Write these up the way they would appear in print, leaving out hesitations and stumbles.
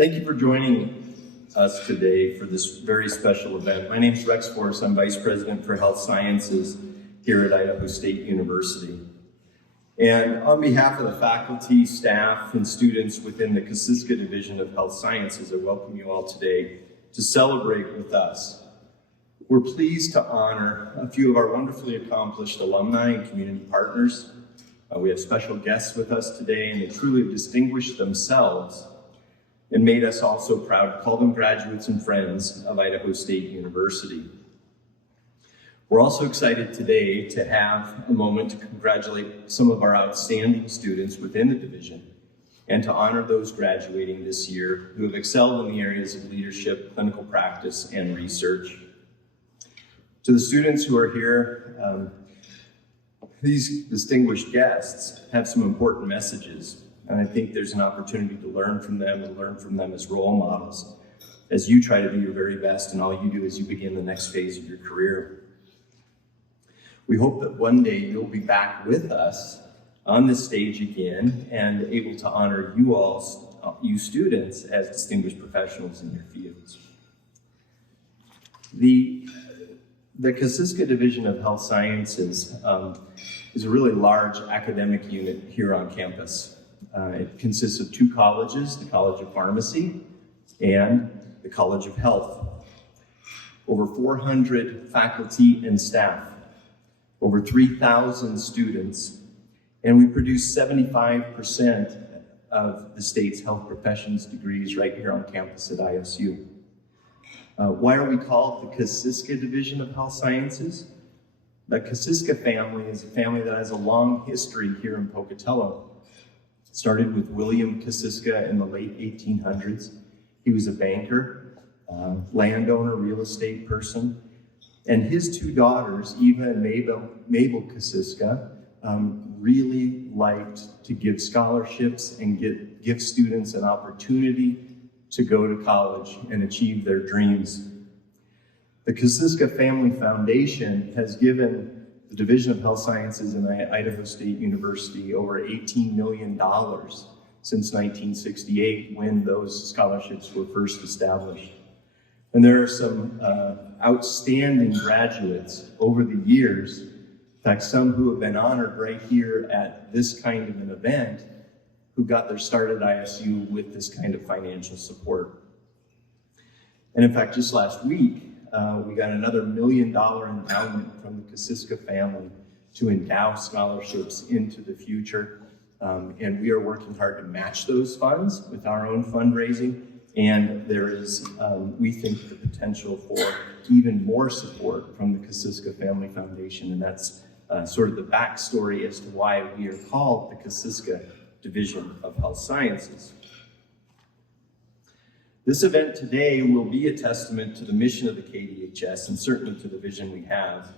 Thank you for joining us today for this very special event. My name is Rex Forrest. I'm Vice President for Health Sciences here at Idaho State University. And on behalf of the faculty, staff, and students within the Kosiska Division of Health Sciences, I welcome you all today to celebrate with us. We're pleased to honor a few of our wonderfully accomplished alumni and community partners. We have special guests with us today, and they truly distinguished themselves and made us also proud to call them graduates and friends of Idaho State University. We're also excited today to have a moment to congratulate some of our outstanding students within the division and to honor those graduating this year who have excelled in the areas of leadership, clinical practice, and research. To the students who are here, these distinguished guests have some important messages, and I think there's an opportunity to learn from them and learn from them as role models as you try to do your very best in all you do as you begin the next phase of your career. We hope that one day you'll be back with us on this stage again and able to honor you all, you students, as distinguished professionals in your fields. The Kosiska Division of Health Sciences is a really large academic unit here on campus. It consists of two colleges, the College of Pharmacy and the College of Health. Over 400 faculty and staff, over 3,000 students, and we produce 75% of the state's health professions degrees right here on campus at ISU. Why are we called the Kosiska Division of Health Sciences? The Kosiska family is a family that has a long history here in Pocatello. It started with William Kosiska in the late 1800s. He was a banker, landowner, real estate person, and his two daughters, Eva and Mabel Kosiska, really liked to give scholarships and give students an opportunity to go to college and achieve their dreams. The Kosiska Family Foundation has given the Division of Health Sciences and Idaho State University over $18 million since 1968 when those scholarships were first established. And there are some outstanding graduates over the years, in fact, some who have been honored right here at this kind of an event, who got their start at ISU with this kind of financial support. And in fact, just last week, we got another $1 million endowment from the Kosiska family to endow scholarships into the future. And we are working hard to match those funds with our own fundraising. And there is, we think, the potential for even more support from the Kosiska Family Foundation. And that's sort of the backstory as to why we are called the Kosiska Division of Health Sciences. This event today will be a testament to the mission of the KDHS and certainly to the vision we have.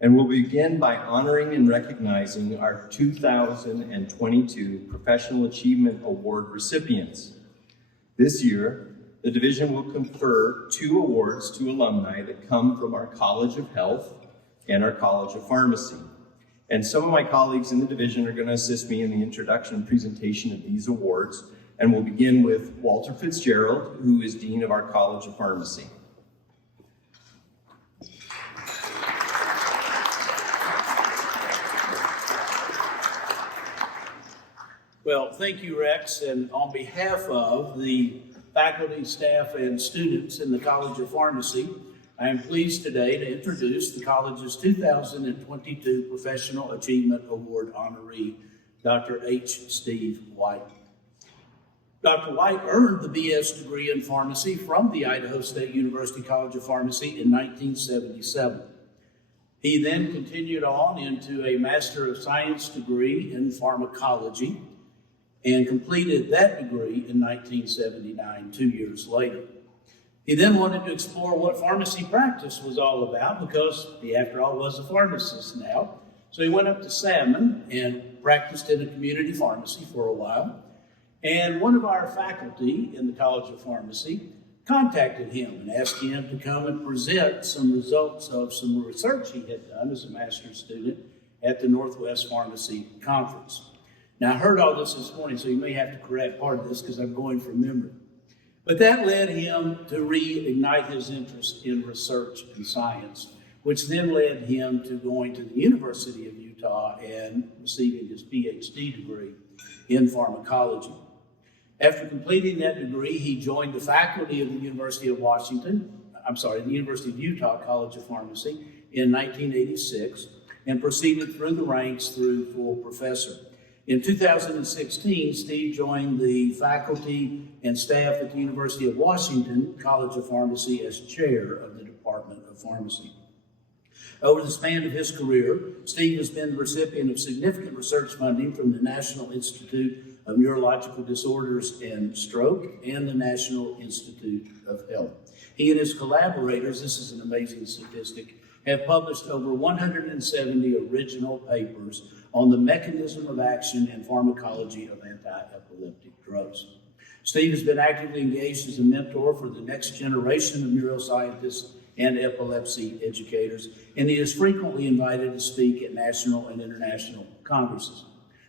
And we'll begin by honoring and recognizing our 2022 Professional Achievement Award recipients. This year, the division will confer 2 awards to alumni that come from our College of Health and our College of Pharmacy. And some of my colleagues in the division are going to assist me in the introduction and presentation of these awards. And we'll begin with Walter Fitzgerald, who is Dean of our College of Pharmacy. Well, thank you, Rex. And on behalf of the faculty, staff, and students in the College of Pharmacy, I am pleased today to introduce the college's 2022 Professional Achievement Award honoree, Dr. H. Steve White. Dr. White earned the BS degree in pharmacy from the Idaho State University College of Pharmacy in 1977. He then continued on into a Master of Science degree in pharmacology and completed that degree in 1979, 2 years later. He then wanted to explore what pharmacy practice was all about because he, after all, was a pharmacist now. So he went up to Salmon and practiced in a community pharmacy for a while. And one of our faculty in the College of Pharmacy contacted him and asked him to come and present some results of some research he had done as a master's student at the Northwest Pharmacy Conference. Now, I heard all this morning, so you may have to correct part of this because I'm going from memory. But that led him to reignite his interest in research and science, which then led him to going to the University of Utah and receiving his PhD degree in pharmacology. After completing that degree, he joined the faculty of the University of Utah College of Pharmacy in 1986 and proceeded through the ranks through full professor. In 2016, Steve joined the faculty and staff at the University of Washington College of Pharmacy as chair of the Department of Pharmacy. Over the span of his career, Steve has been the recipient of significant research funding from the National Institute of Neurological Disorders and Stroke and the National Institute of Health. He and his collaborators, this is an amazing statistic, have published over 170 original papers on the mechanism of action and pharmacology of anti-epileptic drugs. Steve has been actively engaged as a mentor for the next generation of neuroscientists and epilepsy educators, and he is frequently invited to speak at national and international congresses.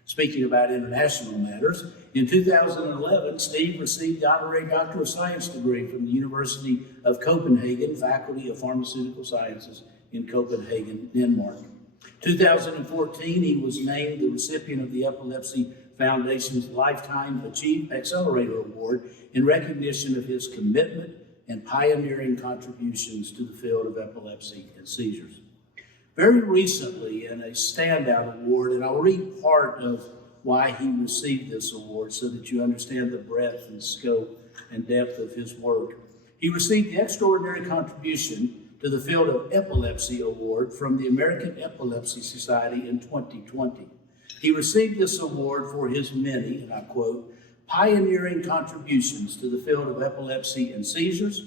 Speaking about international matters, in 2011, Steve received the Honorary Doctor of Science degree from the University of Copenhagen, Faculty of Pharmaceutical Sciences in Copenhagen, Denmark. 2014, he was named the recipient of the Epilepsy Foundation's Lifetime Achieve Accelerator Award in recognition of his commitment and pioneering contributions to the field of epilepsy and seizures. Very recently, in a standout award, and I'll read part of why he received this award so that you understand the breadth and scope and depth of his work. He received the Extraordinary Contribution to the Field of Epilepsy Award from the American Epilepsy Society in 2020. He received this award for his many, and I quote, pioneering contributions to the field of epilepsy and seizures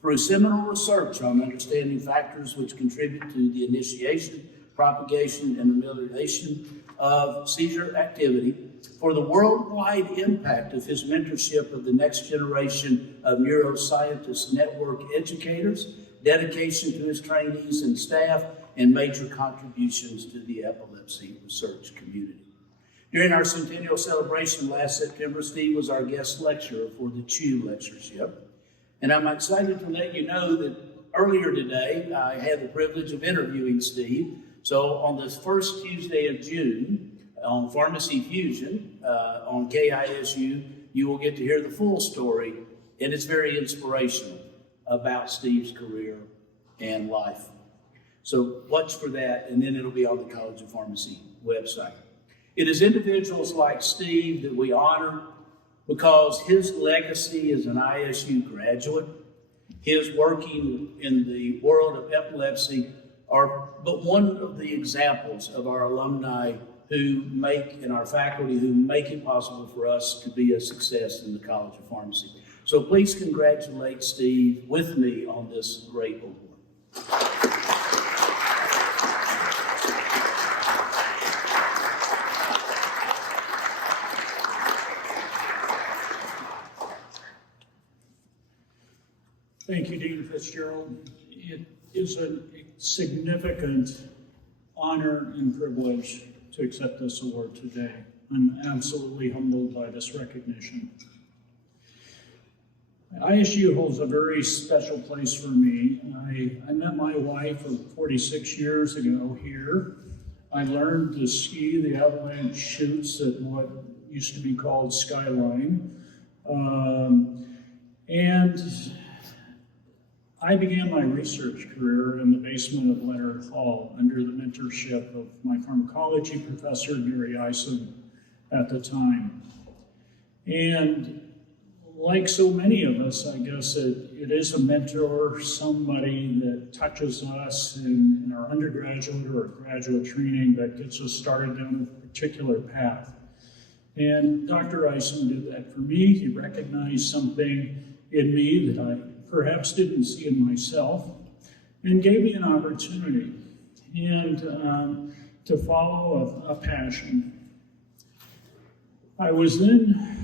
through seminal research on understanding factors which contribute to the initiation, propagation, and amelioration of seizure activity, for the worldwide impact of his mentorship of the next generation of neuroscientist network educators, dedication to his trainees and staff, and major contributions to the epilepsy research community. During our centennial celebration last September, Steve was our guest lecturer for the CHU lectureship. And I'm excited to let you know that earlier today, I had the privilege of interviewing Steve. So on this first Tuesday of June, on Pharmacy Fusion, on KISU, you will get to hear the full story, and it's very inspirational about Steve's career and life. So watch for that, and then it'll be on the College of Pharmacy website. It is individuals like Steve that we honor because his legacy as an ISU graduate, his working in the world of epilepsy are but one of the examples of our alumni who make, and our faculty who make it possible for us to be a success in the College of Pharmacy. So please congratulate Steve with me on this great award. Thank you, Dean Fitzgerald. It is a significant honor and privilege to accept this award today. I'm absolutely humbled by this recognition. ISU holds a very special place for me. I met my wife 46 years ago here. I learned to ski the avalanche chutes at what used to be called Skyline. And I began my research career in the basement of Leonard Hall under the mentorship of my pharmacology professor, Gary Isom, at the time. And like so many of us, I guess it is a mentor, somebody that touches us in our undergraduate or graduate training that gets us started down a particular path. And Dr. Isom did that for me. He recognized something in me that I perhaps didn't see in myself, and gave me an opportunity and to follow a passion. I was then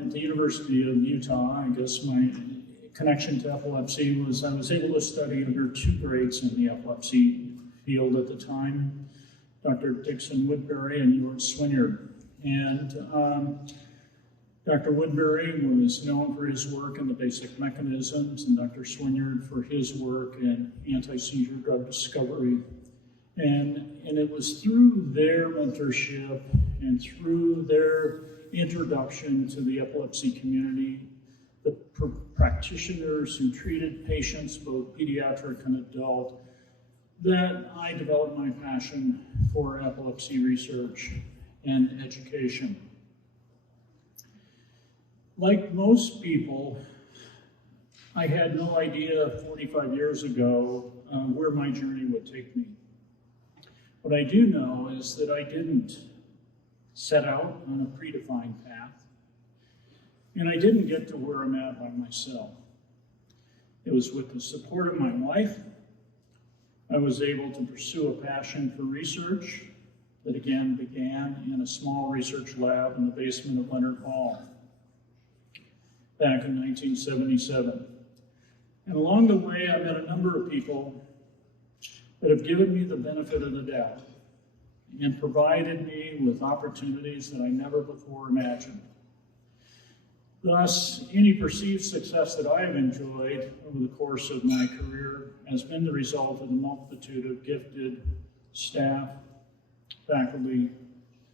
at the University of Utah. I guess my connection to epilepsy was I was able to study under two greats in the epilepsy field at the time, Dr. Dixon Woodbury and George Swinyard. And Dr. Woodbury was known for his work in the basic mechanisms, and Dr. Swinyard for his work in anti-seizure drug discovery. And it was through their mentorship and through their introduction to the epilepsy community, the practitioners who treated patients, both pediatric and adult, that I developed my passion for epilepsy research and education. Like most people, I had no idea 45 years ago where my journey would take me. What I do know is that I didn't set out on a predefined path, and I didn't get to where I'm at by myself. It was with the support of my wife. I was able to pursue a passion for research that again began in a small research lab in the basement of Leonard Hall back in 1977. And along the way, I met a number of people that have given me the benefit of the doubt and provided me with opportunities that I never before imagined. Thus, any perceived success that I have enjoyed over the course of my career has been the result of the multitude of gifted staff, faculty,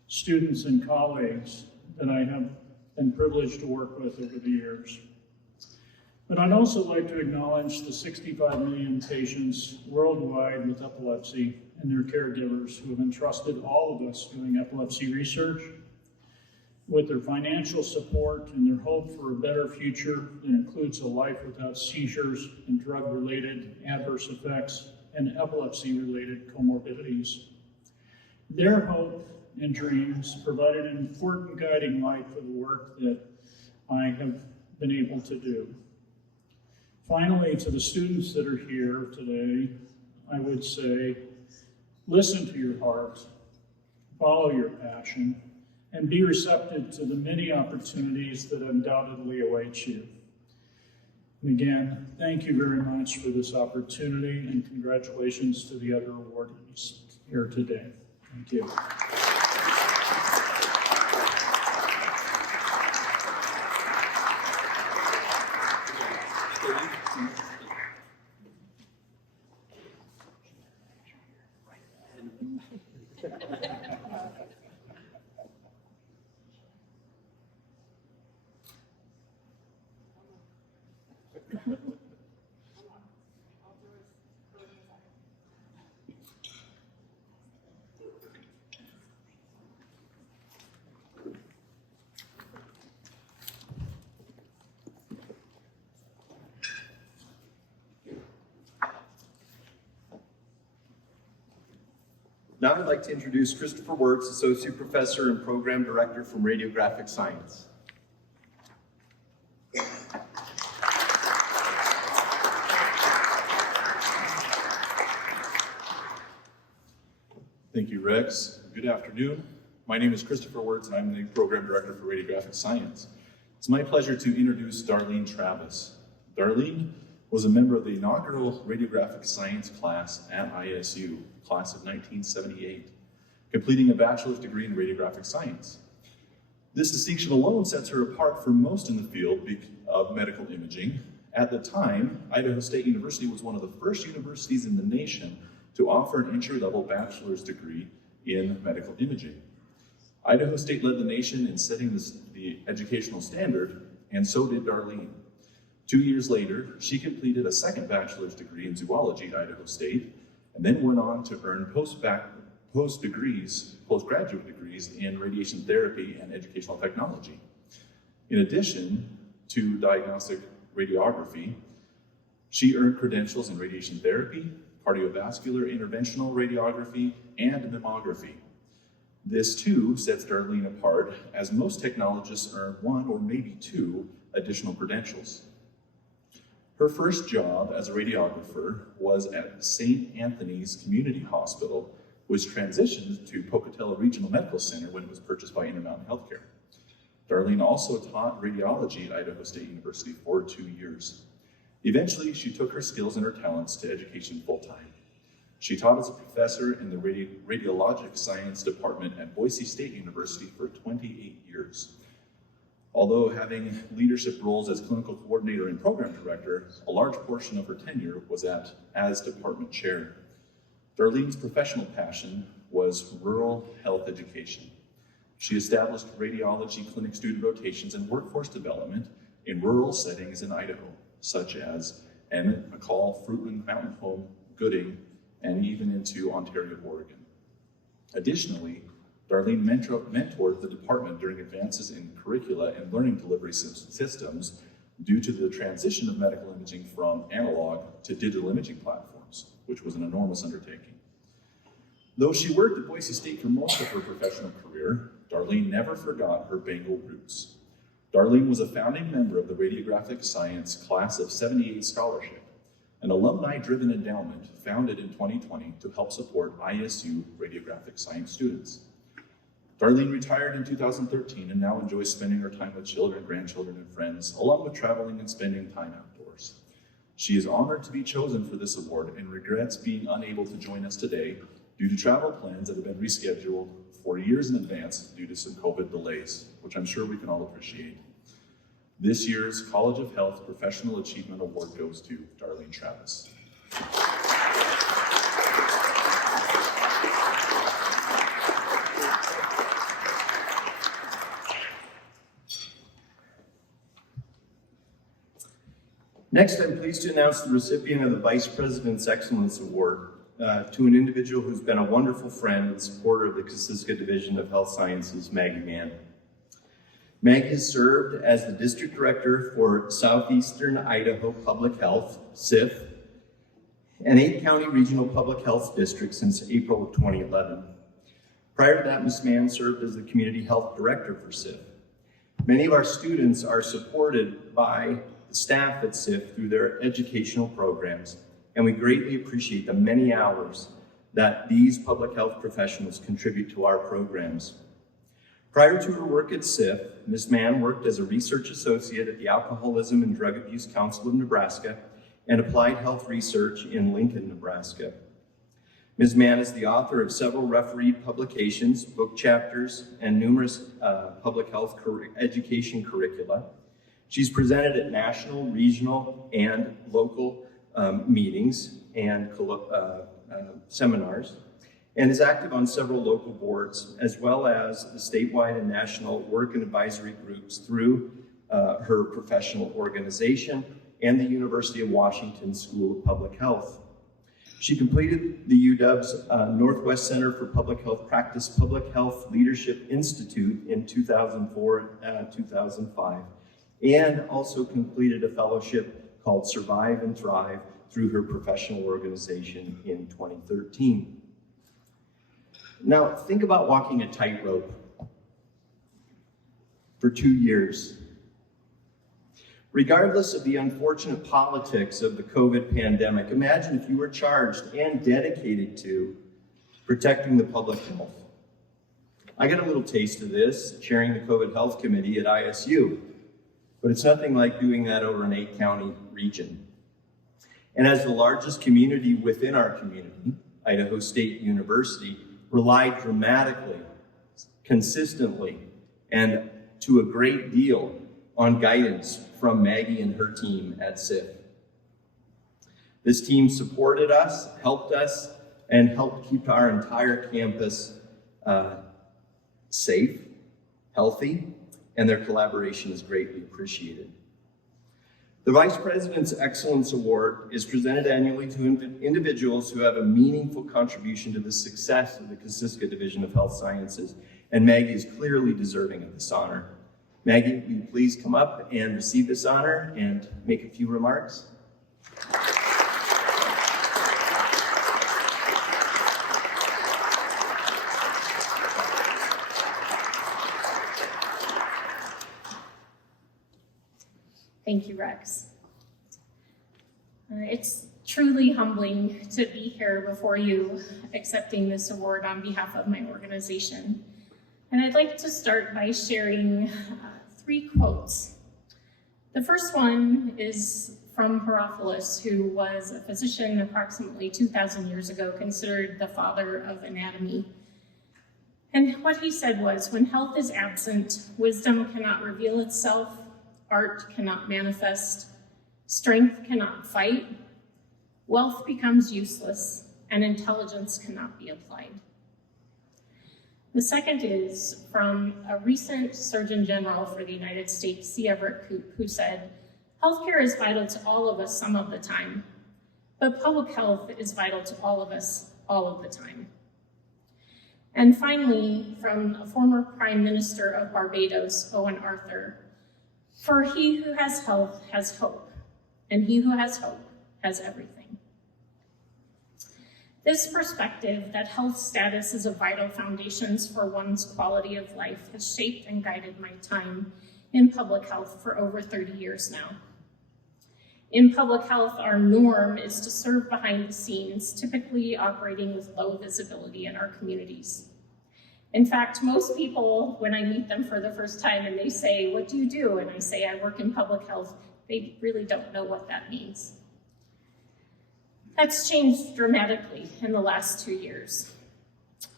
students, and colleagues that I have been privileged to work with over the years. But I'd also like to acknowledge the 65 million patients worldwide with epilepsy and their caregivers who have entrusted all of us doing epilepsy research with their financial support and their hope for a better future that includes a life without seizures and drug-related adverse effects and epilepsy-related comorbidities. Their hope and dreams provided an important guiding light for the work that I have been able to do. Finally, to the students that are here today, I would say, listen to your heart, follow your passion, and be receptive to the many opportunities that undoubtedly await you. And again, thank you very much for this opportunity, and congratulations to the other awardees here today. Thank you. Now I'd like to introduce Christopher Wirtz, Associate Professor and Program Director from Radiographic Science. Thank you, Rex. Good afternoon. My name is Christopher Wirtz, and I'm the Program Director for Radiographic Science. It's my pleasure to introduce Darlene Travis. Darlene was a member of the inaugural Radiographic Science class at ISU, class of 1978, completing a bachelor's degree in Radiographic Science. This distinction alone sets her apart from most in the field of medical imaging. At the time, Idaho State University was one of the first universities in the nation to offer an entry-level bachelor's degree in medical imaging. Idaho State led the nation in setting the educational standard, and so did Darlene. 2 years later, she completed a second bachelor's degree in zoology at Idaho State, and then went on to earn postgraduate degrees in radiation therapy and educational technology. In addition to diagnostic radiography, she earned credentials in radiation therapy, cardiovascular interventional radiography, and mammography. This too sets Darlene apart, as most technologists earn one or maybe two additional credentials. Her first job as a radiographer was at St. Anthony's Community Hospital, which transitioned to Pocatello Regional Medical Center when it was purchased by Intermountain Healthcare. Darlene also taught radiology at Idaho State University for 2 years. Eventually, she took her skills and her talents to education full-time. She taught as a professor in the radiologic science department at Boise State University for 28 years. Although having leadership roles as clinical coordinator and program director, a large portion of her tenure was as department chair. Darlene's professional passion was rural health education. She established radiology clinic student rotations and workforce development in rural settings in Idaho, such as Emmett, McCall, Fruitland, Mountain Home, Gooding, and even into Ontario, Oregon. Additionally, Darlene mentored the department during advances in curricula and learning delivery systems due to the transition of medical imaging from analog to digital imaging platforms, which was an enormous undertaking. Though she worked at Boise State for most of her professional career, Darlene never forgot her Bengal roots. Darlene was a founding member of the Radiographic Science Class of '78 Scholarship, an alumni-driven endowment founded in 2020 to help support ISU radiographic science students. Darlene retired in 2013 and now enjoys spending her time with children, grandchildren, and friends, along with traveling and spending time outdoors. She is honored to be chosen for this award and regrets being unable to join us today due to travel plans that have been rescheduled for years in advance due to some COVID delays, which I'm sure we can all appreciate. This year's College of Health Professional Achievement Award goes to Darlene Travis. Next, I'm pleased to announce the recipient of the Vice President's Excellence Award to an individual who's been a wonderful friend and supporter of the Kosiska Division of Health Sciences, Maggie Mann. Maggie has served as the District Director for Southeastern Idaho Public Health, SIF, and 8 county regional public health districts since April of 2011. Prior to that, Ms. Mann served as the Community Health Director for SIF. Many of our students are supported by the staff at SIF through their educational programs, and we greatly appreciate the many hours that these public health professionals contribute to our programs. Prior to her work at SIF, Ms. Mann worked as a research associate at the Alcoholism and Drug Abuse Council of Nebraska and applied health research in Lincoln, Nebraska. Ms. Mann is the author of several refereed publications, book chapters, and numerous public health education curricula. She's presented at national, regional, and local meetings and seminars, and is active on several local boards, as well as the statewide and national work and advisory groups through her professional organization and the University of Washington School of Public Health. She completed the UW's Northwest Center for Public Health Practice Public Health Leadership Institute in 2004-2005, and also completed a fellowship called Survive and Thrive through her professional organization in 2013. Now, think about walking a tightrope for 2 years. Regardless of the unfortunate politics of the COVID pandemic, imagine if you were charged and dedicated to protecting the public health. I got a little taste of this chairing the COVID Health Committee at ISU, but it's nothing like doing that over an 8-county region. And as the largest community within our community, Idaho State University relied dramatically, consistently, and to a great deal on guidance from Maggie and her team at SIF. This team supported us, and helped keep our entire campus safe, healthy, and their collaboration is greatly appreciated. The Vice President's Excellence Award is presented annually to individuals who have a meaningful contribution to the success of the Kosiska Division of Health Sciences, and Maggie is clearly deserving of this honor. Maggie, will you please come up and receive this honor and make a few remarks? Thank you, Rex. It's truly humbling to be here before you accepting this award on behalf of my organization. And I'd like to start by sharing 3 quotes. The first one is from Herophilus, who was a physician approximately 2,000 years ago, considered the father of anatomy. And what he said was, when health is absent, wisdom cannot reveal itself, art cannot manifest, strength cannot fight, wealth becomes useless, and intelligence cannot be applied. The second is from a recent Surgeon General for the United States, C. Everett Koop, who said, healthcare is vital to all of us some of the time, but public health is vital to all of us all of the time. And finally, from a former Prime Minister of Barbados, Owen Arthur, for he who has health has hope, and he who has hope has everything. This perspective that health status is a vital foundation for one's quality of life has shaped and guided my time in public health for over 30 years now. In public health, our norm is to serve behind the scenes, typically operating with low visibility in our communities. In fact, most people, when I meet them for the first time and they say, what do you do? And I say, I work in public health, they really don't know what that means. That's changed dramatically in the last 2 years.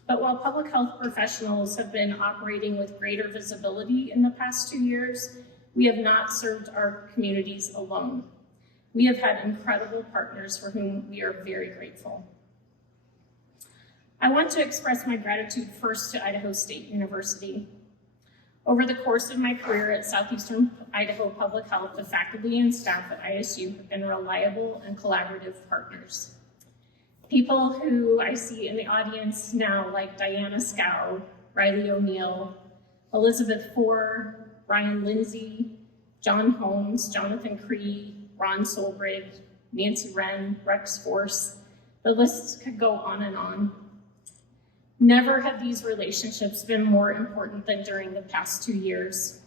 But while public health professionals have been operating with greater visibility in the past 2 years, we have not served our communities alone. We have had incredible partners for whom we are very grateful. I want to express my gratitude first to Idaho State University. Over the course of my career at Southeastern Idaho Public Health, the faculty and staff at ISU have been reliable and collaborative partners. People who I see in the audience now, like Diana Scow, Riley O'Neill, Elizabeth Four, Brian Lindsay, John Holmes, Jonathan Cree, Ron Solbridge, Nancy Wren, Rex Force, the list could go on and on. Never have these relationships been more important than during the past 2 years,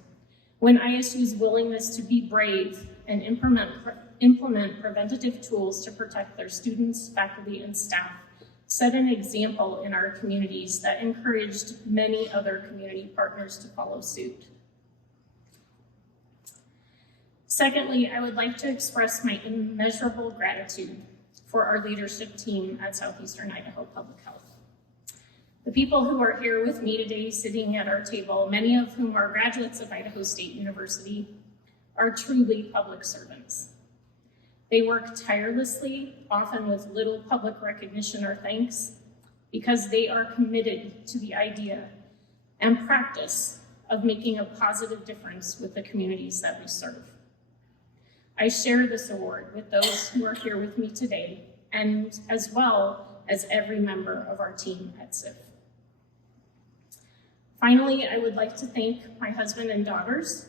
when ISU's willingness to be brave and implement preventative tools to protect their students, faculty, and staff set an example in our communities that encouraged many other community partners to follow suit. Secondly, I would like to express my immeasurable gratitude for our leadership team at Southeastern Idaho Public Health. The people who are here with me today, sitting at our table, many of whom are graduates of Idaho State University, are truly public servants. They work tirelessly, often with little public recognition or thanks, because they are committed to the idea and practice of making a positive difference with the communities that we serve. I share this award with those who are here with me today, and as well as every member of our team at SIF. Finally, I would like to thank my husband and daughters.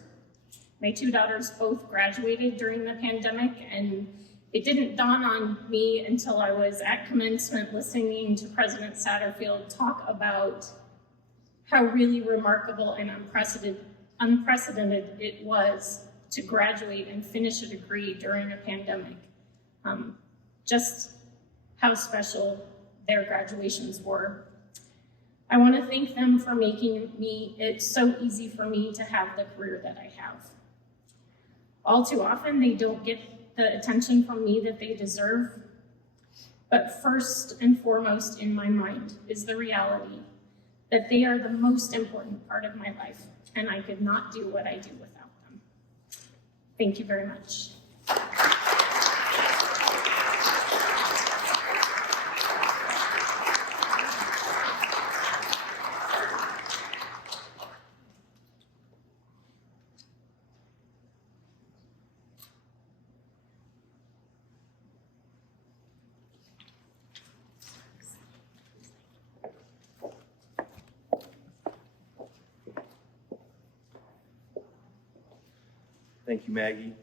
My 2 daughters both graduated during the pandemic, and it didn't dawn on me until I was at commencement listening to President Satterfield talk about how really remarkable and unprecedented it was to graduate and finish a degree during a pandemic. Just how special their graduations were. I want to thank them for making it so easy for me to have the career that I have. All too often, they don't get the attention from me that they deserve, but first and foremost in my mind is the reality that they are the most important part of my life, and I could not do what I do without them. Thank you very much. Thank you, Maggie.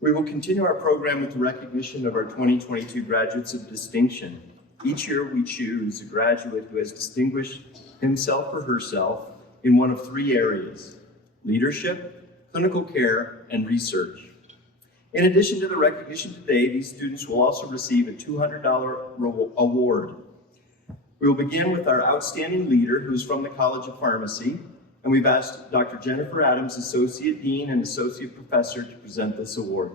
We will continue our program with the recognition of our 2022 graduates of distinction. Each year we choose a graduate who has distinguished himself or herself in one of 3 areas: leadership, clinical care, and research. In addition to the recognition today, these students will also receive a $200 award. We will begin with our outstanding leader, who is from the College of Pharmacy, and we've asked Dr. Jennifer Adams, Associate Dean and Associate Professor, to present this award.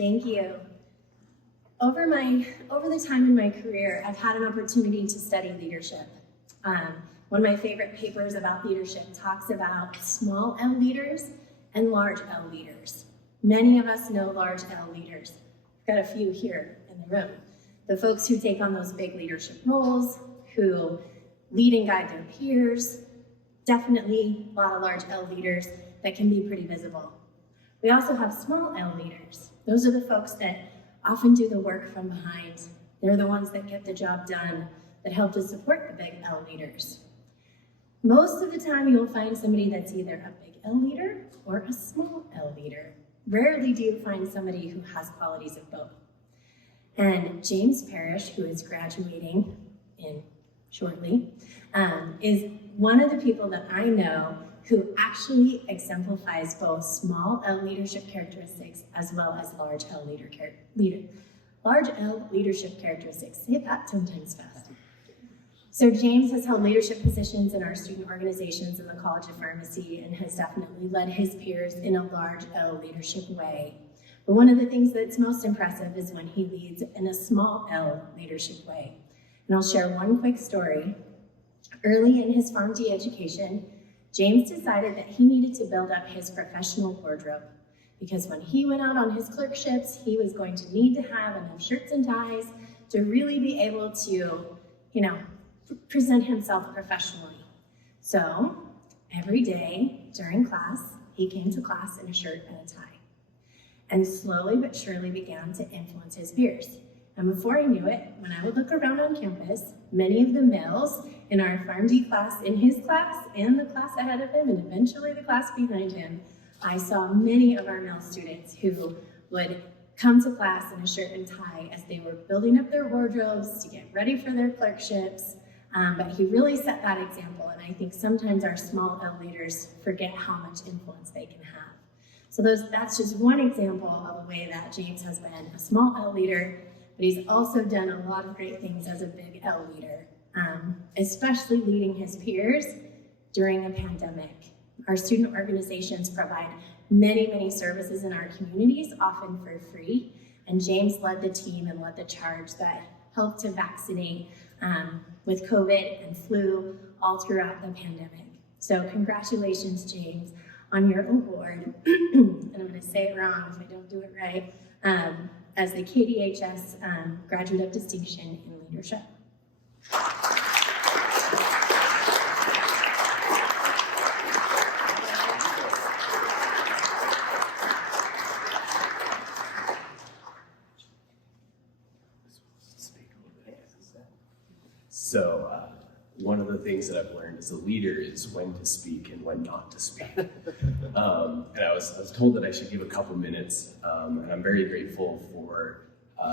Thank you. Over the time in my career, I've had an opportunity to study leadership. One of my favorite papers about leadership talks about small L leaders and large L leaders. Many of us know large L leaders. We've got a few here in the room. The folks who take on those big leadership roles, who lead and guide their peers, definitely a lot of large L leaders that can be pretty visible. We also have small L leaders. Those are the folks that often do the work from behind. They're the ones that get the job done, that help to support the big L leaders. Most of the time you'll find somebody that's either a big L leader or a small L leader. Rarely do you find somebody who has qualities of both. And James Parrish, who is graduating shortly, is one of the people that I know who actually exemplifies both small L leadership characteristics as well as large L leadership characteristics. Say that 10 times fast. So James has held leadership positions in our student organizations in the College of Pharmacy and has definitely led his peers in a large L leadership way. But one of the things that's most impressive is when he leads in a small L leadership way. And I'll share one quick story. Early in his PharmD education, James decided that he needed to build up his professional wardrobe because when he went out on his clerkships, he was going to need to have enough shirts and ties to really be able to, present himself professionally. So every day during class, he came to class in a shirt and a tie, and slowly but surely began to influence his peers. And before I knew it, when I would look around on campus, many of the males in our PharmD class, in his class and the class ahead of him, and eventually the class behind him, I saw many of our male students who would come to class in a shirt and tie as they were building up their wardrobes to get ready for their clerkships. But he really set that example, and I think sometimes our small L leaders forget how much influence they can have. So that's just one example of a way that James has been a small L leader, but he's also done a lot of great things as a big L leader, especially leading his peers during a pandemic. Our student organizations provide many, many services in our communities, often for free, and James led the team and led the charge that helped to vaccinate with COVID and flu all throughout the pandemic. So congratulations, James, on your award. And I'm going to say it wrong if I don't do it right, as the KDHS Graduate of Distinction in Leadership. So one of the things that I've learned as a leader is when to speak and when not to speak. And I was told that I should give a couple minutes, and I'm very grateful for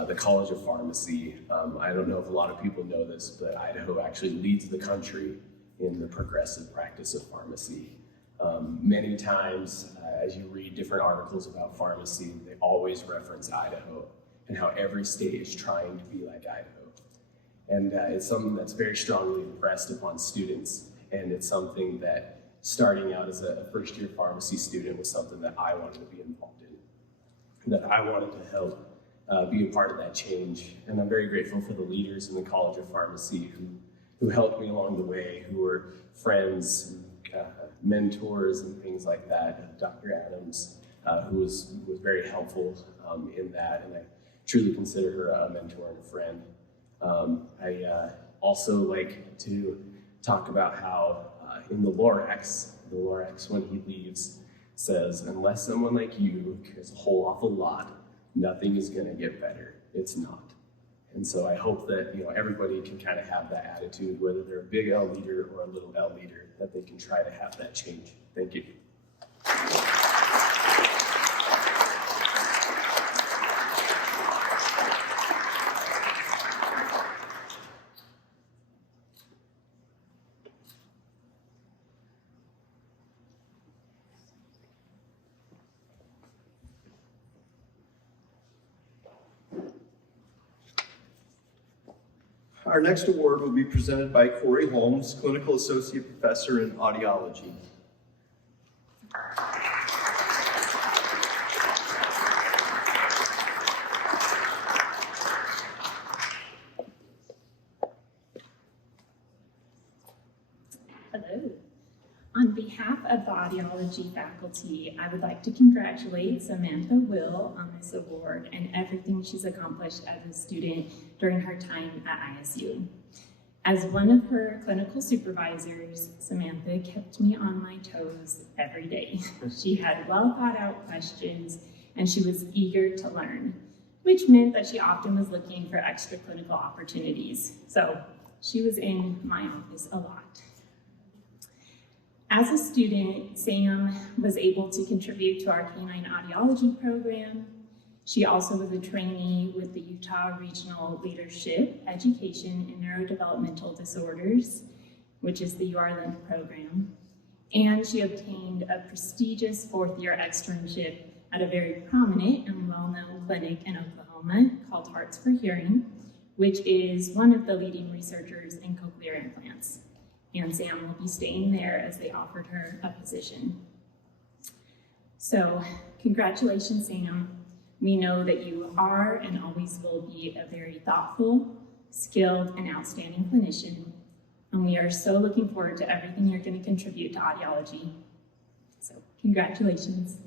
the College of Pharmacy. I don't know if a lot of people know this, but Idaho actually leads the country in the progressive practice of pharmacy. Many times, as you read different articles about pharmacy, they always reference Idaho and how every state is trying to be like Idaho. And it's something that's very strongly impressed upon students, and it's something that, starting out as a first-year pharmacy student, was something that I wanted to be involved in, that I wanted to help be a part of that change. And I'm very grateful for the leaders in the College of Pharmacy who helped me along the way, who were friends, mentors, and things like that. Dr. Adams, who was very helpful in that, and I truly consider her a mentor and a friend. I also like to talk about how in the Lorax, when he leaves, says, unless someone like you cares a whole awful lot, nothing is going to get better. It's not. And so I hope that everybody can kind of have that attitude, whether they're a big L leader or a little L leader, that they can try to have that change. Thank you. Our next award will be presented by Corey Holmes, Clinical Associate Professor in Audiology. Hello. On behalf of the audiology faculty, I would like to congratulate Samantha Will on this award and everything she's accomplished as a student during her time at ISU. As one of her clinical supervisors, Samantha kept me on my toes every day. She had well thought out questions and she was eager to learn, which meant that she often was looking for extra clinical opportunities. So she was in my office a lot. As a student, Sam was able to contribute to our canine audiology program. She also was a trainee with the Utah Regional Leadership Education in Neurodevelopmental Disorders, which is the URLIN program. And she obtained a prestigious fourth-year externship at a very prominent and well-known clinic in Oklahoma called Hearts for Hearing, which is one of the leading researchers in cochlear implants. And Sam will be staying there as they offered her a position. So, congratulations, Sam. We know that you are and always will be a very thoughtful, skilled, and outstanding clinician. And we are so looking forward to everything you're going to contribute to audiology. So, congratulations.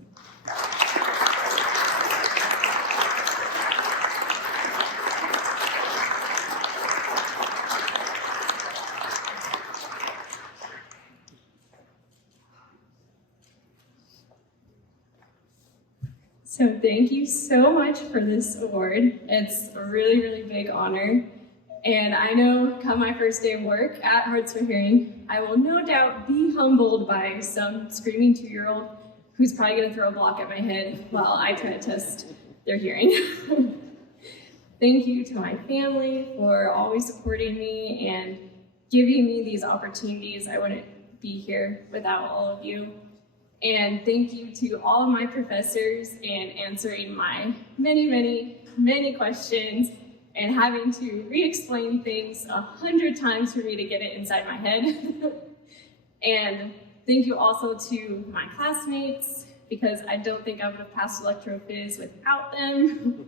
So thank you so much for this award. It's a really, really big honor. And I know come my first day of work at Hearts for Hearing, I will no doubt be humbled by some screaming 2-year-old who's probably gonna throw a block at my head while I try to test their hearing. Thank you to my family for always supporting me and giving me these opportunities. I wouldn't be here without all of you. And thank you to all of my professors and answering my many, many, many questions and having to re-explain things 100 times for me to get it inside my head. And thank you also to my classmates, because I don't think I would have passed electrophys without them.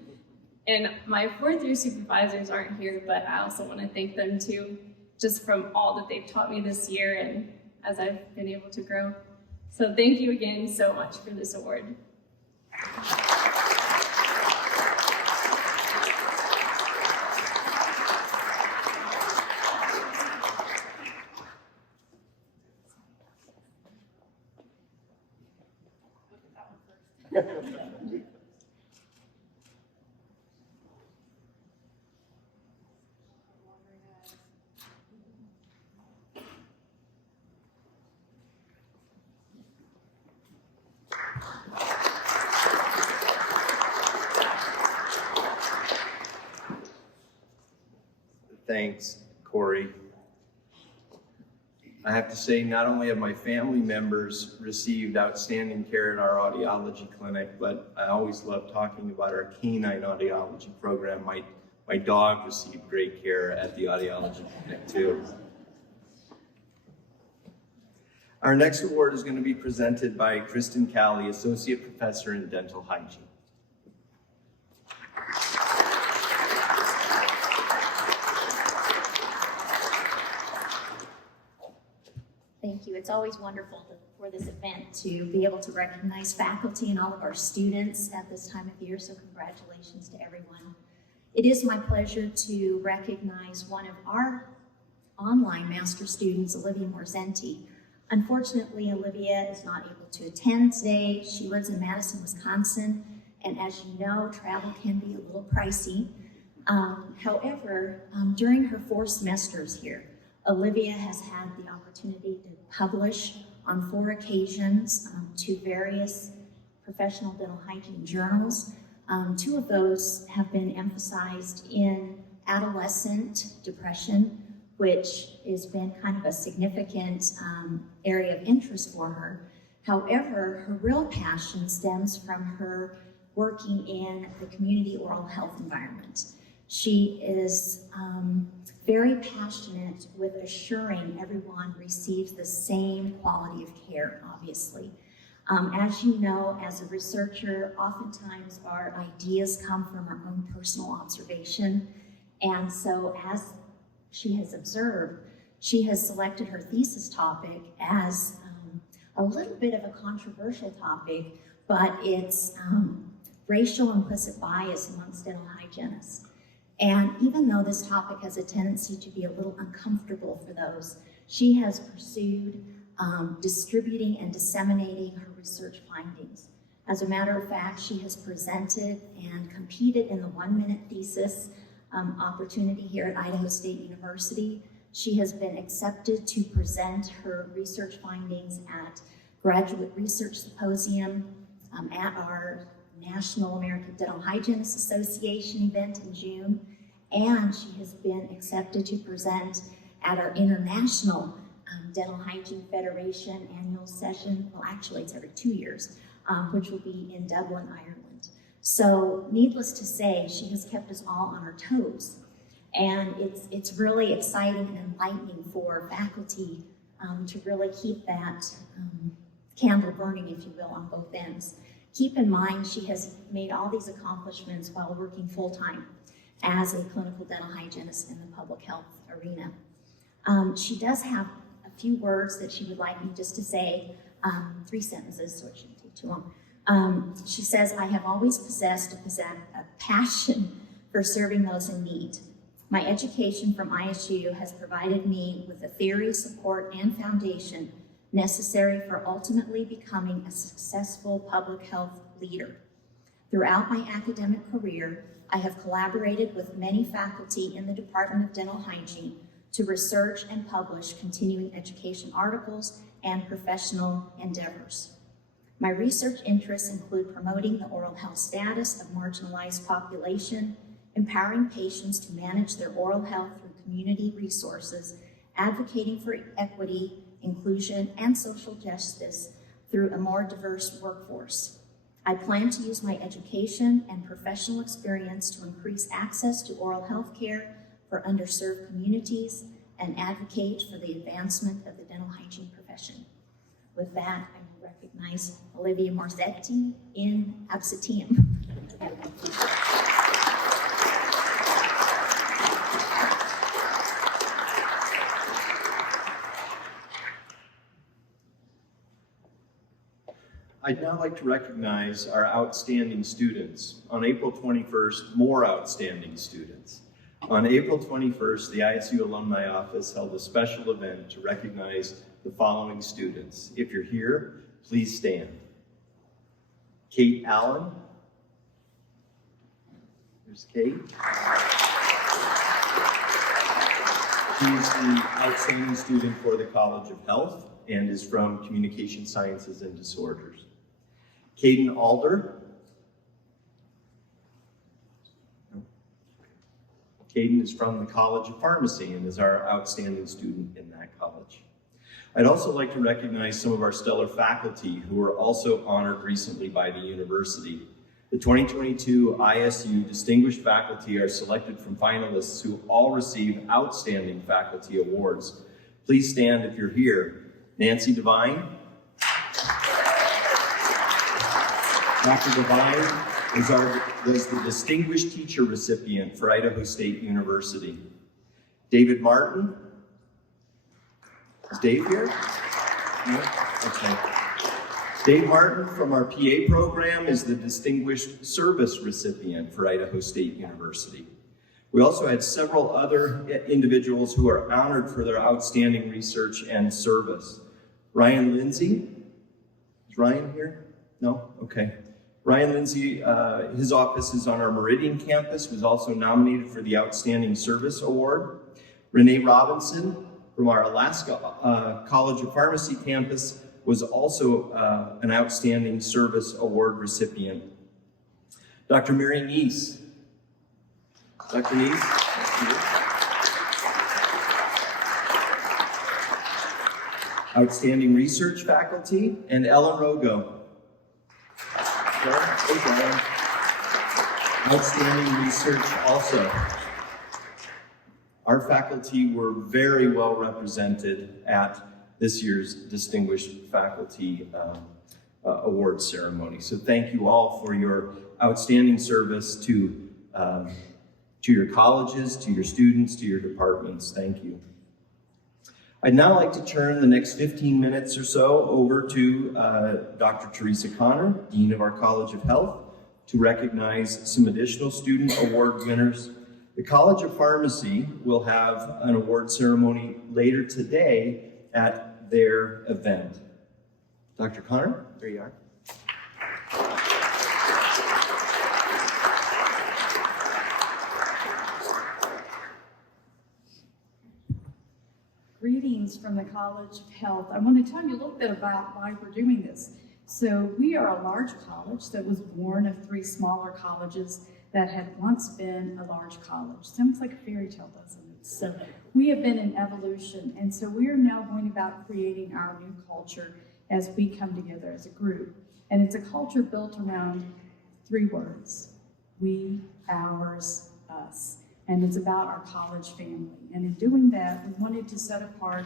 And my fourth-year supervisors aren't here, but I also want to thank them too, just from all that they've taught me this year and as I've been able to grow. So thank you again so much for this award. Thanks, Corey. I have to say, not only have my family members received outstanding care at our audiology clinic, but I always love talking about our canine audiology program. My dog received great care at the audiology clinic too. Our next award is going to be presented by Kristin, Cali, Associate Professor in Dental Hygiene. Thank you. It's always wonderful for this event to be able to recognize faculty and all of our students at this time of year, so congratulations to everyone. It is my pleasure to recognize one of our online master students, Olivia Morzenti. Unfortunately, Olivia is not able to attend today. She lives in Madison, Wisconsin, and as you know, travel can be a little pricey. However, during her 4 semesters here, Olivia has had the opportunity to publish on 4 occasions to various professional dental hygiene journals. 2 of those have been emphasized in adolescent depression, which has been kind of a significant area of interest for her. However, her real passion stems from her working in the community oral health environment. She is very passionate with assuring everyone receives the same quality of care, obviously. As you know, as a researcher, oftentimes our ideas come from our own personal observation. And so as she has observed, She has selected her thesis topic as a little bit of a controversial topic, but it's racial implicit bias amongst dental hygienists. And even though this topic has a tendency to be a little uncomfortable for those, she has pursued distributing and disseminating her research findings. As a matter of fact, she has presented and competed in the 1-minute thesis opportunity here at Idaho State University. She has been accepted to present her research findings at Graduate Research Symposium at our National American Dental Hygienists Association event in June. And she has been accepted to present at our International Dental Hygiene Federation annual session. Well, actually, it's every 2 years, which will be in Dublin, Ireland. So needless to say, she has kept us all on our toes. And it's really exciting and enlightening for faculty to really keep that candle burning, if you will, on both ends. Keep in mind, she has made all these accomplishments while working full-time as a clinical dental hygienist in the public health arena. She does have a few words that she would like me just to say, 3 sentences, so it shouldn't take too long. She says, I have always possessed a passion for serving those in need. My education from ISU has provided me with the theory, support, and foundation necessary for ultimately becoming a successful public health leader. Throughout my academic career, I have collaborated with many faculty in the Department of Dental Hygiene to research and publish continuing education articles and professional endeavors. My research interests include promoting the oral health status of marginalized population, empowering patients to manage their oral health through community resources, advocating for equity, inclusion, and social justice through a more diverse workforce. I plan to use my education and professional experience to increase access to oral health care for underserved communities and advocate for the advancement of the dental hygiene profession. With that, I will recognize Olivia Morzenti in absenteeum. I'd now like to recognize our outstanding students. On April 21st, more outstanding students. On April 21st, the ISU Alumni Office held a special event to recognize the following students. If you're here, please stand. Kate Allen. There's Kate. She's the outstanding student for the College of Health and is from Communication Sciences and Disorders. Caden Alder. Caden is from the College of Pharmacy and is our outstanding student in that college. I'd also like to recognize some of our stellar faculty who were also honored recently by the university. The 2022 ISU Distinguished Faculty are selected from finalists who all receive Outstanding Faculty Awards. Please stand if you're here. Nancy Devine. Dr. Devine was the Distinguished Teacher recipient for Idaho State University. David Martin. Is Dave here? No? Okay. Dave Martin from our PA program is the Distinguished Service recipient for Idaho State University. We also had several other individuals who are honored for their outstanding research and service. Ryan Lindsay. Is Ryan here? No? Okay. Ryan Lindsay, his office is on our Meridian campus, was also nominated for the Outstanding Service Award. Renee Robinson from our Alaska College of Pharmacy campus was also an Outstanding Service Award recipient. Dr. Mary Neese. Dr. Neese. Outstanding Research Faculty, and Ellen Rogo. Outstanding research also. Our faculty were very well represented at this year's Distinguished Faculty Awards Ceremony. So thank you all for your outstanding service to your colleges, to your students, to your departments. Thank you. I'd now like to turn the next 15 minutes or so over to Dr. Teresa Connor, Dean of our College of Health, to recognize some additional student award winners. The College of Pharmacy will have an award ceremony later today at their event. Dr. Connor, there you are. Greetings from the College of Health. I want to tell you a little bit about why we're doing this. So we are a large college that was born of 3 smaller colleges that had once been a large college. Sounds like a fairy tale, doesn't it? So we have been in evolution, and so we are now going about creating our new culture as we come together as a group. And it's a culture built around 3 words: we, ours, us. And it's about our college family. And in doing that, we wanted to set apart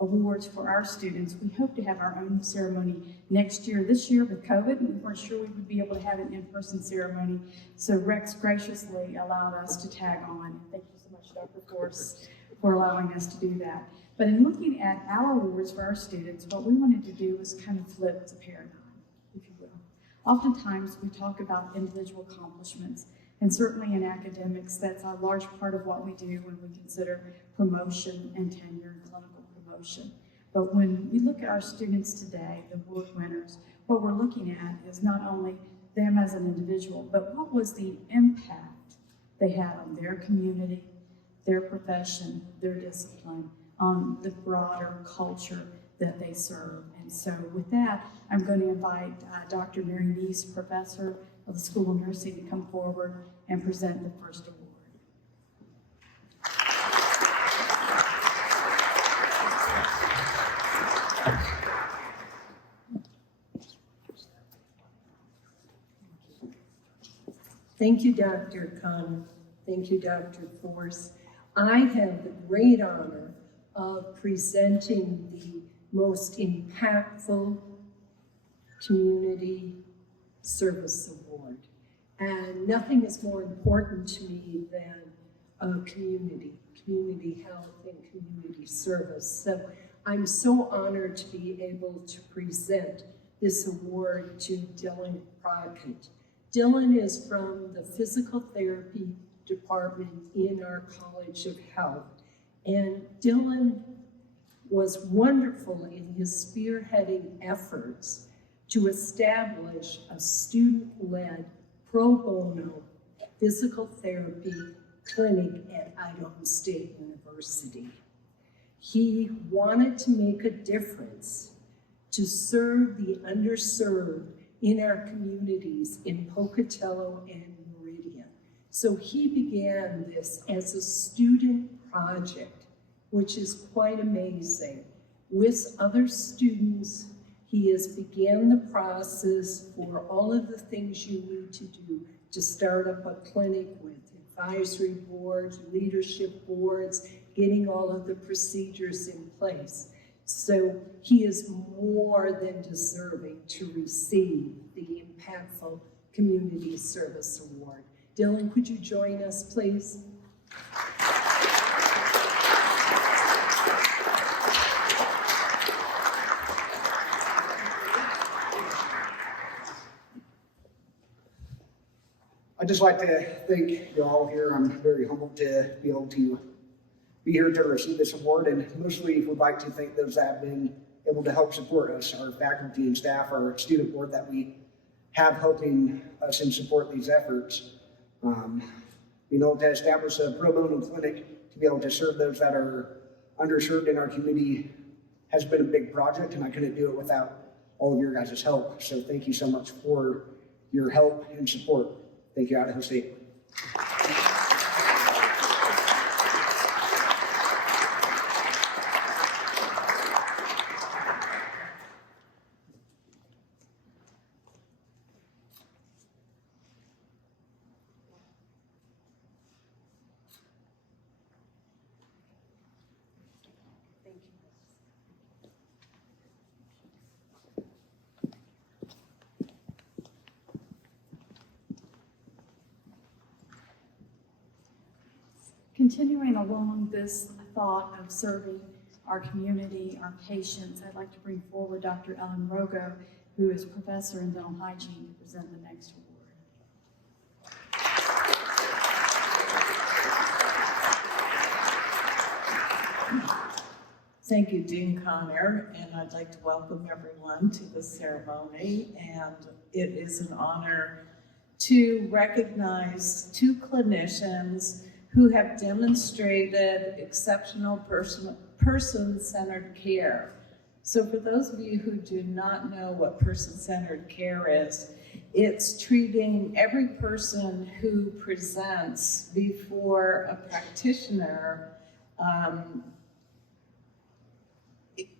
awards for our students. We hope to have our own ceremony next year. This year with COVID, we weren't sure we would be able to have an in-person ceremony. So Rex graciously allowed us to tag on. Thank you so much, Dr. Force, for allowing us to do that. But in looking at our awards for our students, what we wanted to do was kind of flip the paradigm, if you will. Oftentimes, we talk about individual accomplishments. And certainly in academics, that's a large part of what we do when we consider promotion and tenure and clinical promotion. But when we look at our students today, the award winners, what we're looking at is not only them as an individual, but what was the impact they had on their community, their profession, their discipline, on the broader culture that they serve. And so with that, I'm going to invite Dr. Mary Neese, professor of the School of Nursing, to come forward and present the first award. Thank you, Dr. Connor. Thank you, Dr. Force. I have the great honor of presenting the most impactful community service award. And nothing is more important to me than community health and community service. So I'm so honored to be able to present this award to Dylan Crockett. Dylan is from the physical therapy department in our College of Health. And Dylan was wonderful in his spearheading efforts to establish a student-led pro bono physical therapy clinic at Idaho State University. He wanted to make a difference to serve the underserved in our communities in Pocatello and Meridian. So he began this as a student project, which is quite amazing. With other students, he has began the process for all of the things you need to do to start up a clinic with advisory boards, leadership boards, getting all of the procedures in place. So he is more than deserving to receive the Impactful Community Service Award. Dylan, could you join us, please? I'd just like to thank you all here. I'm very humbled to be able to be here to receive this award, and mostly would like to thank those that have been able to help support us, our faculty and staff, our student board that we have helping us and support these efforts. To establish a pro bono clinic to be able to serve those that are underserved in our community has been a big project, and I couldn't do it without all of your guys' help. So thank you so much for your help and support. Thank you, Idaho State. Continuing along this thought of serving our community, our patients. I'd like to bring forward Dr. Ellen Rogo, who is professor in dental hygiene, to present the next award. Thank you, Dean Connor, and I'd like to welcome everyone to the ceremony. And it is an honor to recognize two clinicians who have demonstrated exceptional person-centered care. So for those of you who do not know what person-centered care is, it's treating every person who presents before a practitioner,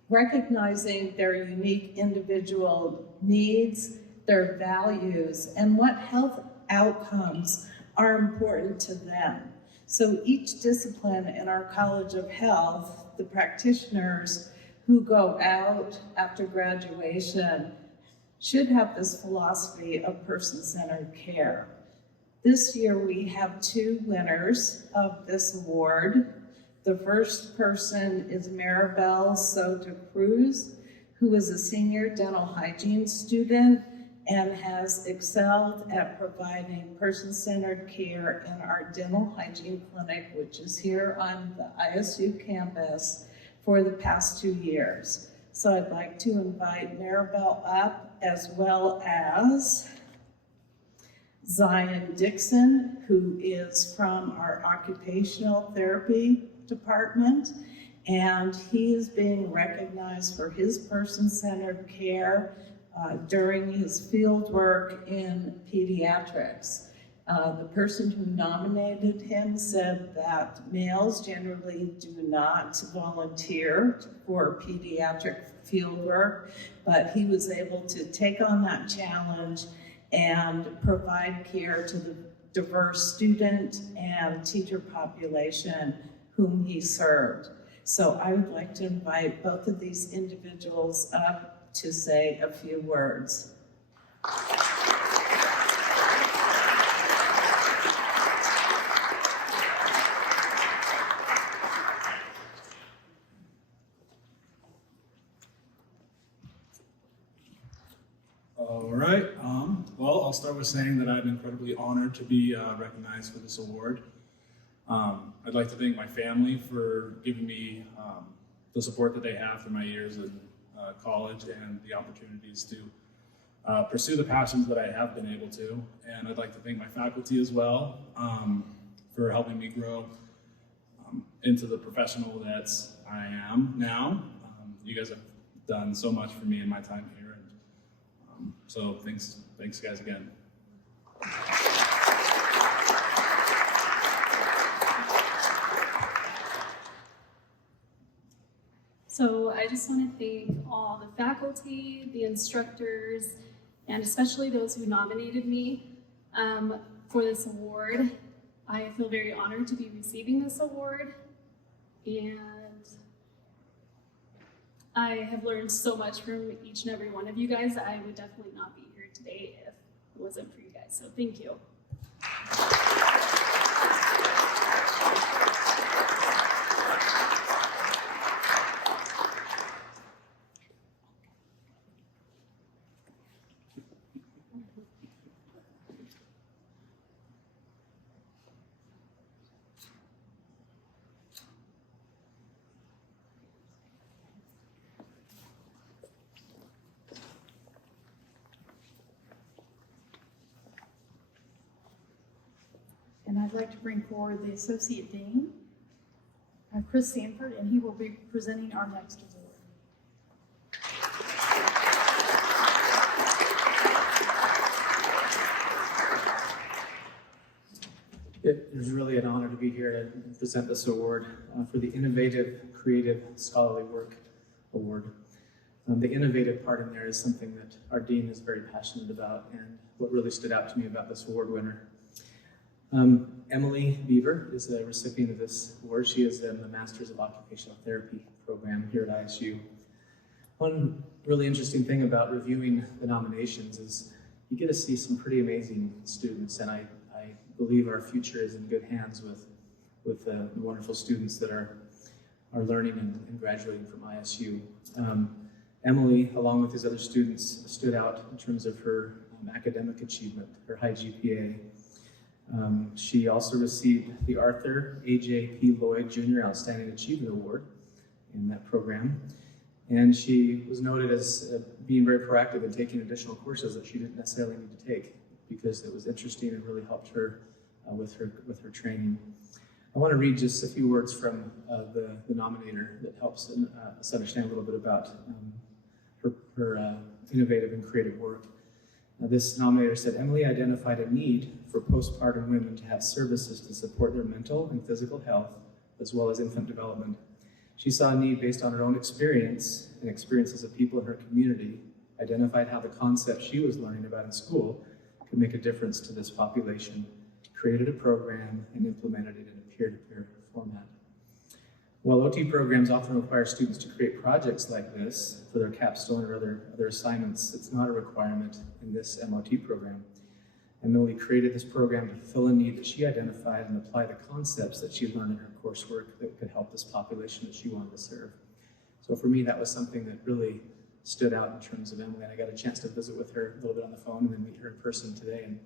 recognizing their unique individual needs, their values, and what health outcomes are important to them. So each discipline in our College of Health, the practitioners who go out after graduation should have this philosophy of person-centered care. This year we have two winners of this award. The first person is Maribel Soto Cruz, who is a senior dental hygiene student and has excelled at providing person-centered care in our dental hygiene clinic, which is here on the ISU campus for the past 2 years. So I'd like to invite Maribel up, as well as Zion Dixon, who is from our occupational therapy department, and he is being recognized for his person-centered care during his field work in pediatrics. The person who nominated him said that males generally do not volunteer for pediatric field work, but he was able to take on that challenge and provide care to the diverse student and teacher population whom he served. So I would like to invite both of these individuals up to say a few words. All right, well, I'll start with saying that I'm incredibly honored to be recognized for this award. I'd like to thank my family for giving me the support that they have through my years in college and the opportunities to pursue the passions that I have been able to. And I'd like to thank my faculty as well for helping me grow into the professional that I am now. You guys have done so much for me in my time here. And so thanks guys again. So I just want to thank all the faculty, the instructors, and especially those who nominated me for this award. I feel very honored to be receiving this award, and I have learned so much from each and every one of you guys. I would definitely not be here today if it wasn't for you guys, so thank you. And I'd like to bring forward the Associate Dean, Chris Sanford, and he will be presenting our next award. It is really an honor to be here to present this award for the Innovative Creative Scholarly Work Award. The innovative part in there is something that our dean is very passionate about, and what really stood out to me about this award winner. Emily Beaver is a recipient of this award. She is in the Masters of Occupational Therapy program here at ISU. One really interesting thing about reviewing the nominations is you get to see some pretty amazing students, and I believe our future is in good hands with the wonderful students that are are learning and graduating from ISU. Emily, along with these other students, stood out in terms of her academic achievement, her high GPA. She also received the Arthur A.J.P. Lloyd Jr. Outstanding Achievement Award in that program. And she was noted as being very proactive in taking additional courses that she didn't necessarily need to take because it was interesting and really helped her with her training. I want to read just a few words from the nominator that helps us understand a little bit about her innovative and creative work. This nominator said, Emily identified a need for postpartum women to have services to support their mental and physical health, as well as infant development. She saw a need based on her own experience and experiences of people in her community, identified how the concepts she was learning about in school could make a difference to this population, created a program, and implemented it in a peer-to-peer format. While OT programs often require students to create projects like this for their capstone or other assignments, it's not a requirement in this MOT program. Emily created this program to fill a need that she identified and apply the concepts that she learned in her coursework that could help this population that she wanted to serve. So for me, that was something that really stood out in terms of Emily, and I got a chance to visit with her a little bit on the phone and then meet her in person today. And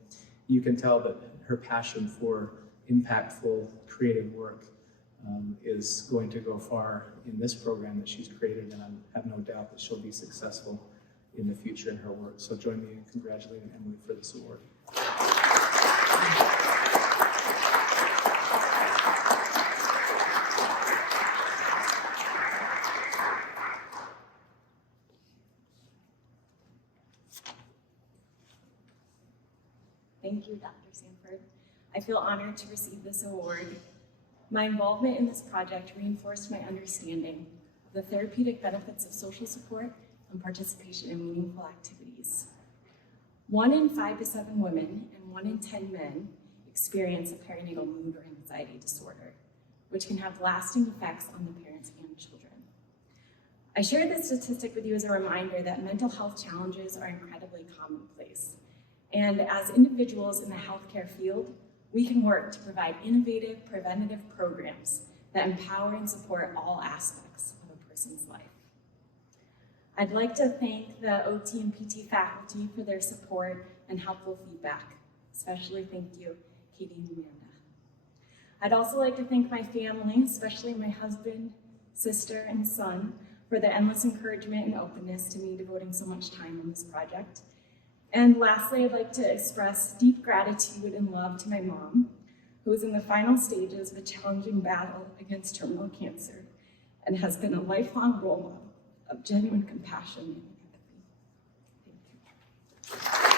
you can tell that her passion for impactful, creative work is going to go far in this program that she's created, and I have no doubt that she'll be successful in the future in her work. So join me in congratulating Emily for this award. Thank you, Dr. Sanford. I feel honored to receive this award. My involvement in this project reinforced my understanding of the therapeutic benefits of social support and participation in meaningful activities. 1 in 5 to 7 women and 1 in 10 men experience a perinatal mood or anxiety disorder, which can have lasting effects on the parents and children. I share this statistic with you as a reminder that mental health challenges are incredibly commonplace. And as individuals in the healthcare field, we can work to provide innovative, preventative programs that empower and support all aspects of a person's life. I'd like to thank the OT and PT faculty for their support and helpful feedback. Especially thank you, Katie and Amanda. I'd also like to thank my family, especially my husband, sister, and son, for their endless encouragement and openness to me devoting so much time on this project. And lastly, I'd like to express deep gratitude and love to my mom, who is in the final stages of a challenging battle against terminal cancer and has been a lifelong role model of genuine compassion and empathy. Thank you.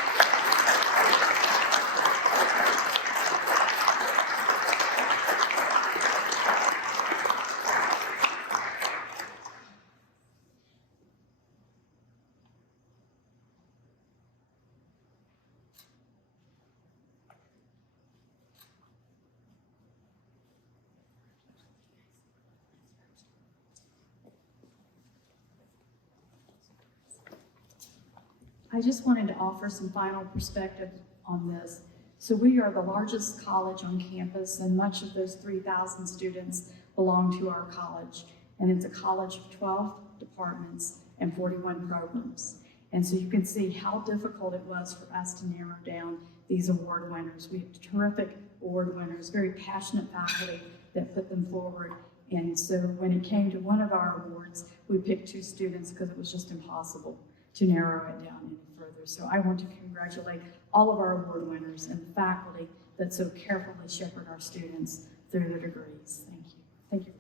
I just wanted to offer some final perspective on this. So we are the largest college on campus, and much of those 3,000 students belong to our college. And it's a college of 12 departments and 41 programs. And so you can see how difficult it was for us to narrow down these award winners. We have terrific award winners, very passionate faculty that put them forward. And so when it came to one of our awards, we picked 2 students because it was just impossible to narrow it down any further. So I want to congratulate all of our award winners and the faculty that so carefully shepherd our students through their degrees. Thank you. Thank you.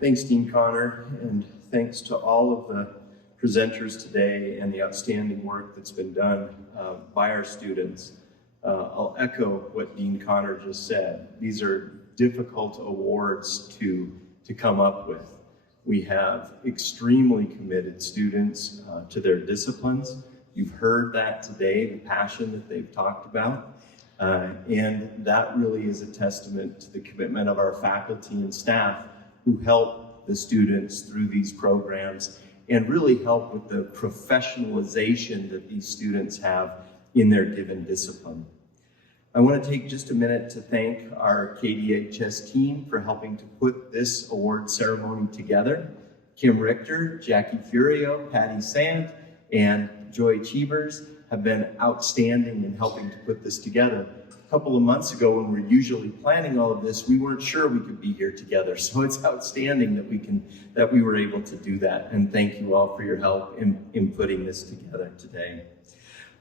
Thanks, Dean Connor, and thanks to all of the presenters today and the outstanding work that's been done by our students. I'll echo what Dean Connor just said. These are difficult awards to come up with. We have extremely committed students to their disciplines. You've heard that today, the passion that they've talked about. And that really is a testament to the commitment of our faculty and staff who help the students through these programs and really help with the professionalization that these students have in their given discipline. I want to take just a minute to thank our KDHS team for helping to put this award ceremony together. Kim Richter, Jackie Furio, Patty Sant, and Joy Cheevers have been outstanding in helping to put this together. A couple of months ago, when we were usually planning all of this, we weren't sure we could be here together. So it's outstanding that we were able to do that. And thank you all for your help in putting this together today.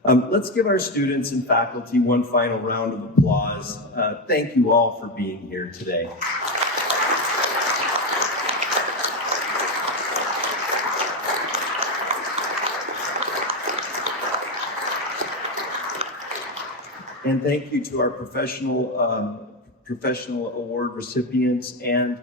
Let's give our students and faculty one final round of applause. Thank you all for being here today. And thank you to our professional award recipients and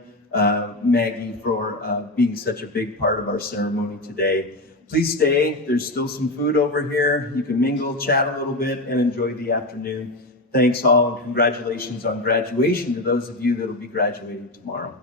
Maggie for being such a big part of our ceremony today. Please stay. There's still some food over here. You can mingle, chat a little bit, and enjoy the afternoon. Thanks all, and congratulations on graduation to those of you that will be graduating tomorrow.